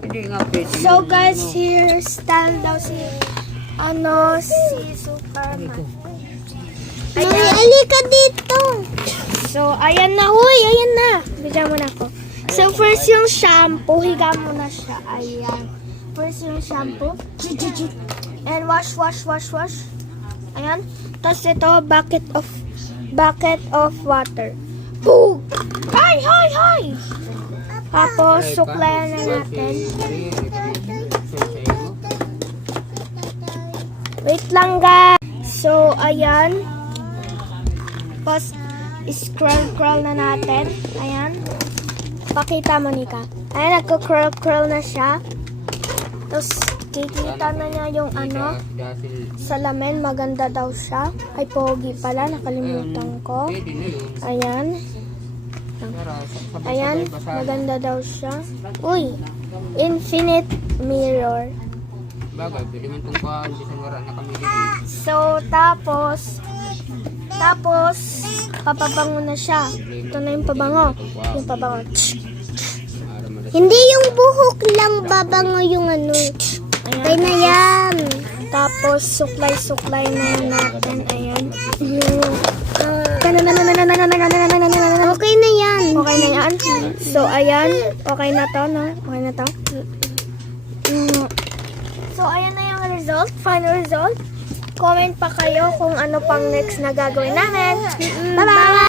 Hindi nga pwede. So guys, here style daw si Superman. Mami, alika dito. So ayan na, huy, ayan na. Bigyan mo na ako. So first yung shampoo, higa mo na siya. Ayan. First yung shampoo. And wash. Ayan. Tapos ito, bucket of water. Boom! Hi! Tapos, suklayan na natin. Wait lang, guys. So, ayan. Tapos, scroll na natin. Ayan. Pakita mo, Nika. Ayan, nagko-curl na siya. Tapos, kikita na niya yung salamin. Maganda daw siya. Ay, pogi pala. Nakalimutan ko. Ayan. Ayan, maganda daw siya. Uy, infinite mirror. Bagay, pwede man itong paan. Bisangara na kami dito. So, tapos, papabango na siya. Ito na yung pabango. Yung pabango. Hindi yung buhok lang babango yung ano. Okay na yan. Tapos, suklay na natin. Ayan. Okay na yan. Okay na yan. So, ayan. Okay na to, no? Okay na to. So, ayan na yung result. Final result. Comment pa kayo kung ano pang next na gagawin namin. Bye-bye!